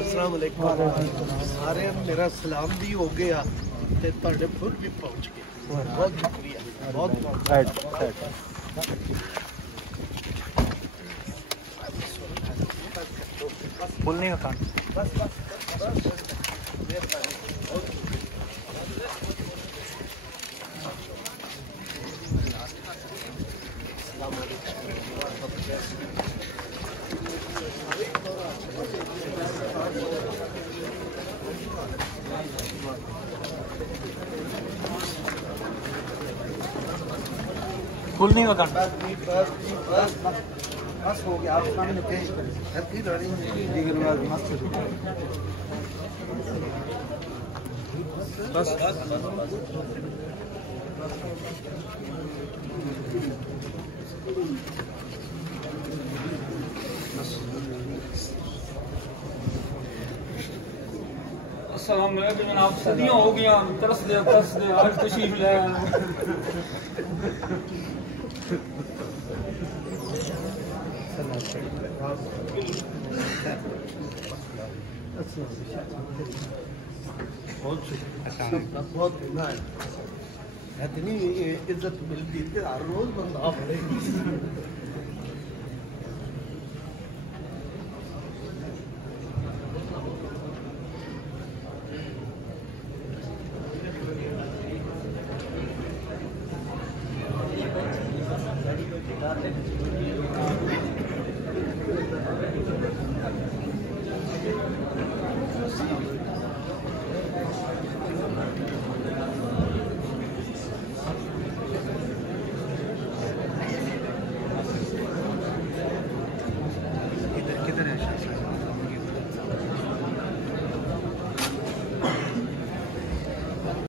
अस्सलाम वालेकुम सारे मेरा सलाम भी हो गया ते ਤੁਹਾਡੇ फुल भी पहुंच गए। बहुत शुक्रिया बहुत फुल नहीं होता बस फुल नहीं होता बस हो गया। आप सामने पेश करें हर की लड़ी दीगर नमाज मस्त बस अस्सलाम वालेकुम जनाब। सदियां हो गया तरस दे आज तशरीफ ले बहुत इतनी इज्जत मिलती है हर रोज बंदा